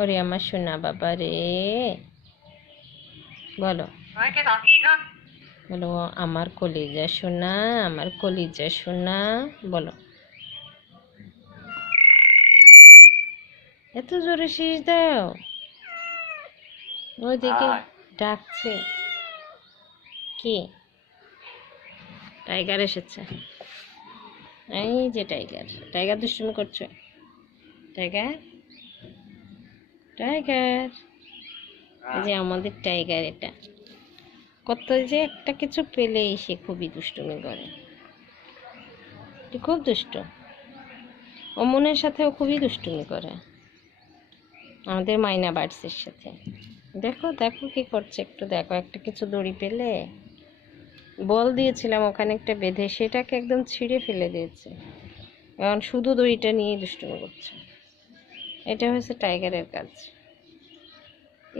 ওরে আমার সোনা বাবা রে, বলো বলো আমার কলিজা সোনা, আমার কলিজা সোনা, বলো। এত জোরে শীষ দাও, ওইদিকে ডাকছে। কি? টাইগার এসেছে। এই যে টাইগার, টাইগার দুষ্টুমি করছে। টাইগার, টাইগার, এই যে আমাদের টাইগার। এটা কত যে একটা কিছু পেলেই সে খুবই দুষ্টুমি করে, খুব দুষ্ট। ও মনের সাথেও খুবই দুষ্টুমি করে, আমাদের মাইনা বার্ডসের সাথে। দেখো দেখো কি করছে, একটু দেখো। একটা কিছু দড়ি পেলে, বল দিয়েছিলাম ওখানে একটা বেঁধে, সেটাকে একদম ছিঁড়ে ফেলে দিয়েছে। এখন শুধু দড়িটা নিয়ে দুষ্টুমি করছে। এটা হচ্ছে টাইগারের কাজ।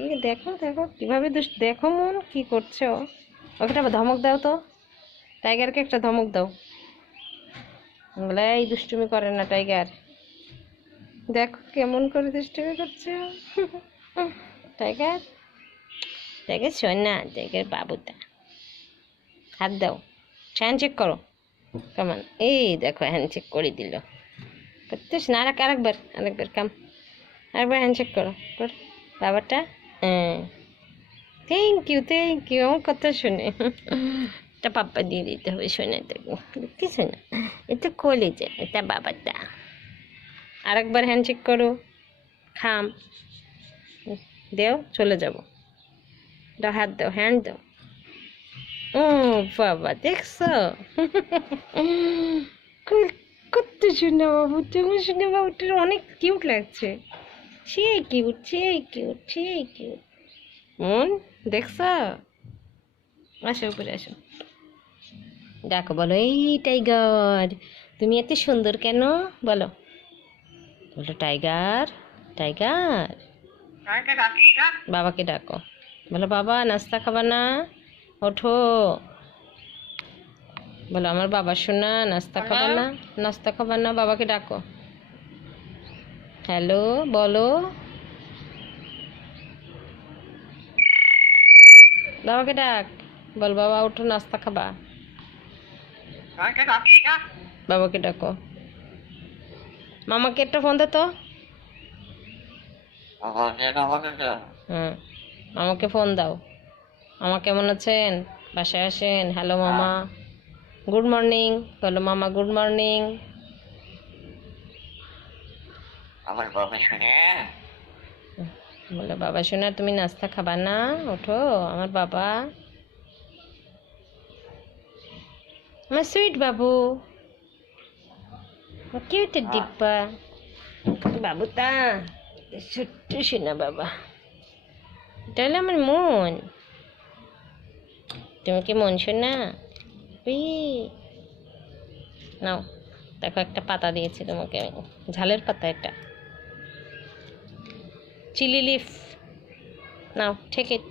এই দেখো দেখো কিভাবে দেখো মন কি করছে ও। ওকে একটা ধমক দাও তো, টাইগারকে একটা ধমক দাও। বলে এই দুষ্টুমি করে না টাইগার, দেখো কেমন করে দুষ্টুমি করছে টাইগার। টাইগার শোন না, টাইগার বাবুটা। হাত দাও, হ্যান্ডশেক করো। কেমন? এই দেখো হ্যান্ডশেক করে দিল। করতেস না? আরেকবার আরেকবার কাম, আরেকবার হ্যান্ডশেক করো করো বাবাটা। হ্যাঁ, থ্যাংক ইউ থ্যাংক ইউ। আমার কথা শুনে এটা পাপ্পা দিয়ে দিতে হবে। শোনে তো কিছু না, এটা কলেজে, এটা বাবাটা। আরেকবার হ্যান্ডশেক করো, খাম দেও, চলে যাব। দাও হাত দাও, হ্যান্ড দাও। ও বাবা দেখছো কত শুনে বাবু, তুমি শুনে বাবুটার অনেক কিউট লাগছে। সেই কিউট সেই কিউট সেই কিউট। মন দেখছো? আসো উপরে আসো, দেখো বলো। এই টাইগার, তুমি এত সুন্দর কেন? বলো বলো টাইগার, টাইগার। বাবাকে ডাকো, বলো বাবা নাস্তা খাবা না? ওঠো, বলো আমার বাবা শোনা, নাস্তা খাবা না? নাস্তা খাবা না? বাবাকে ডাকো। হ্যালো বলো, বাবাকে ডাক, বল বাবা ওঠো নাস্তা খাবা। বাবাকে ডাকো। মামাকে একটা ফোন দে তো। হুম, মামাকে ফোন দাও। মামা কেমন আছেন? বাসায় আসেন। হ্যালো মামা, গুড মর্নিং বলো। মামা গুড মর্নিং। বলো বাবা শোনা তুমি নাস্তা খাবা না? ওঠো আমার বাবা, আমার সুইট বাবু, কিউট ডিব্বা বাবুটা, ছোট্ট শোনা বাবা। এটা হলো আমার মন। তুমি কি মন শোনা? নাও দেখো, একটা পাতা দিয়েছি তোমাকে আমি, ঝালের পাতা, একটা chilli leaf. Now take it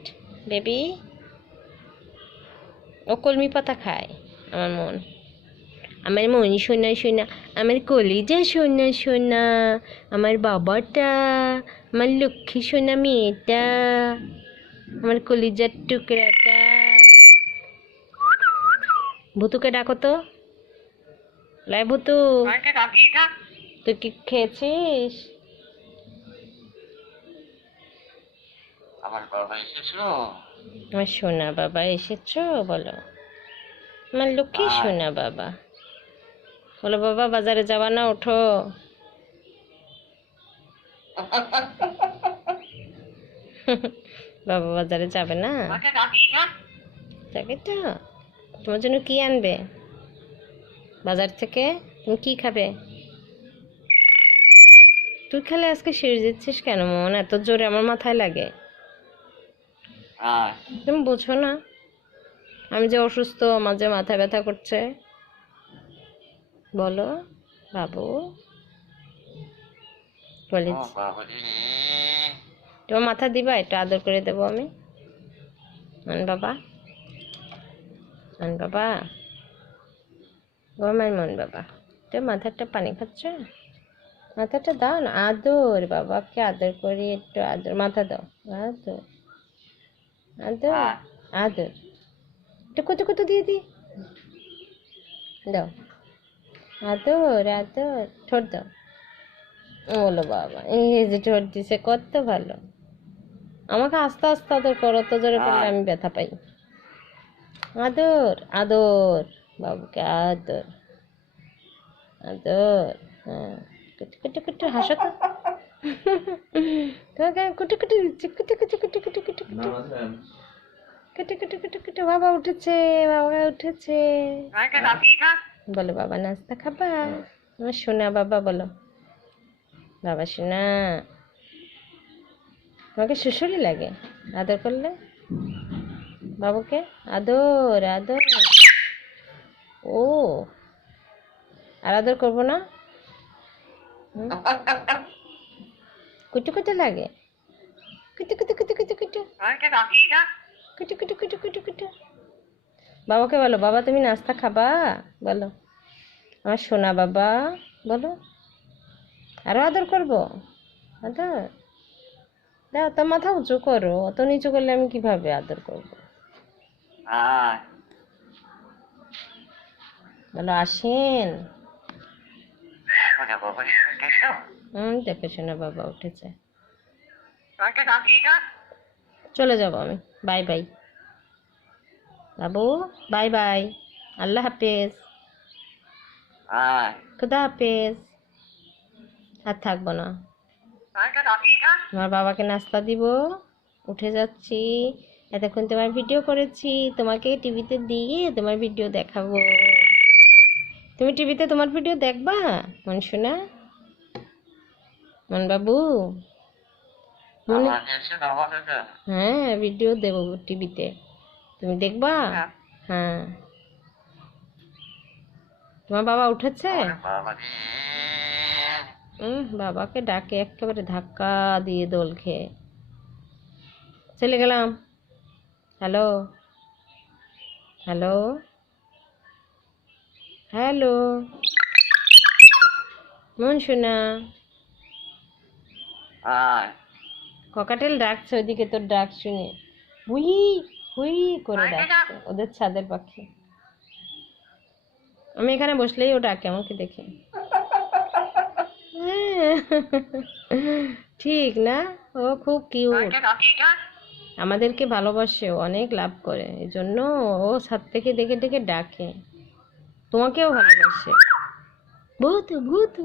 baby. ও কলমি পাতা খায় আমার মন। আমার মন শোনা শোনা, আমার কলিজা শোনা শোনা, আমার বাবাটা, আমার লক্ষ্মী শোনা মেয়েটা, আমার কলিজার টুকরাটা। ভুতুকে ডাকো তো। লাই ভুতু, তুই কি খেয়েছিস? আমার সোনা বাবা এসেছো বলো। আমার লক্ষ্মী সোনা বাবা, বলো বাবা বাজারে যাবা না? ওঠো। বাবা বাজারে যাবে না? যাবে তো। তোমার জন্য কি আনবে বাজার থেকে? তুমি কি খাবে? তুই খালে আজকে শেষ দিচ্ছিস কেন মন? এত জোরে আমার মাথায় লাগে, তুমি বোঝো না আমি যে অসুস্থ, আমার যে মাথা ব্যথা করছে। বলো বাবু, বলি তোমার মাথা দিবা, একটু আদর করে দেবো আমি। বাবা, বাবা, ও আমার মন বাবা, তো মাথাটা পানি খাচ্ছে। মাথাটা দাও না, আদর, বাবাকে আদর করি, একটু আদর, মাথা দাও, আদর আদর আদর, একটু কুতু কুতু দিয়ে দি, দাও আদর আদর, ঠোঁট দাও। বলো বাবা, এই যে ঠোঁট দিছে, কত ভালো। আমাকে আস্তে আস্তে আদর করো, তো জোরে করলে আমি ব্যথা পাই। আদর আদর, বাবুকে আদর আদর। হ্যাঁ, কুটু কুটু কুটু, হাসো তো। তোমাকে কুটু কুটু দিচ্ছি, কুটু কুটু কুটু কুটু কুটু কুটু কুটু কুটু কুটু কুটু। বাবা উঠেছে, বাবা উঠেছে। বলো বাবা নাস্তা খাবা, আমার সোনা বাবা, বলো বাবা সোনা। তোমাকে শুশুরি লাগে আদর করলে? বাবুকে আদর আদর। ও, আর আদর করবো না? কুটু কুটু লাগে, কুটু কুটু কুটু কুটু কুটু কুটু কুটু কুটু কুটু কুটু। বাবাকে বলো, বাবা তুমি নাস্তা খাবা, বলো আমার সোনা বাবা, বলো। আরো আদর করবো, আদর দাও। তো মাথা উঁচু করো, অত নিচু করলে আমি কিভাবে আদর করবো? বলো আসেন। দেখো সোনা বাবা উঠেছে, চলে যাবো আমি, বাই বাই বাবু, বাই বাই, আল্লাহ হাফেজ, খুদা হাফেজ। আর থাকবো না, আমার বাবাকে নাস্তা দিব, উঠে যাচ্ছি। এতক্ষণ তোমার ভিডিও করেছি, তোমাকে টিভিতে দিয়ে তোমার ভিডিও দেখাবো। তুমি টিভিতে তোমার ভিডিও দেখবা মন শোনা, মন বাবু? হ্যাঁ, ভিডিও দেবো টিভিতে, তুমি দেখবা? হ্যাঁ। তোমার বাবা উঠেছে? বাবাকে ডাকে একেবারে ধাক্কা দিয়ে দোল খেয়ে চলে গেলাম। হ্যালো হ্যালো হ্যালো, মন শোনা, ককাটেল ডাকছে ওইদিকে, তোর ডাক শুনে হুই হুই করে ডাকছে, ওদের ছাদের পাখি। আমি এখানে বসলেই ও ডাকে আমাকে দেখে। ঠিক না? ও খুব কিউট, আমাদেরকে ভালোবাসে, ও অনেক লাভ করে, এই জন্য ও ছাদ থেকে দেখে দেখে ডাকে। তোমাকেও ভালোবাসে। ভূতু ভূতু,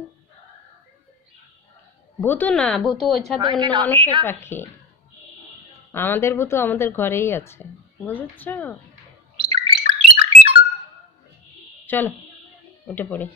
ভূতু না, ভূতু ওই ছাদে অন্য মানুষের পাখি, আমাদের ভূতু আমাদের ঘরেই আছে, বুঝেছ? চলো উঠে পড়ি।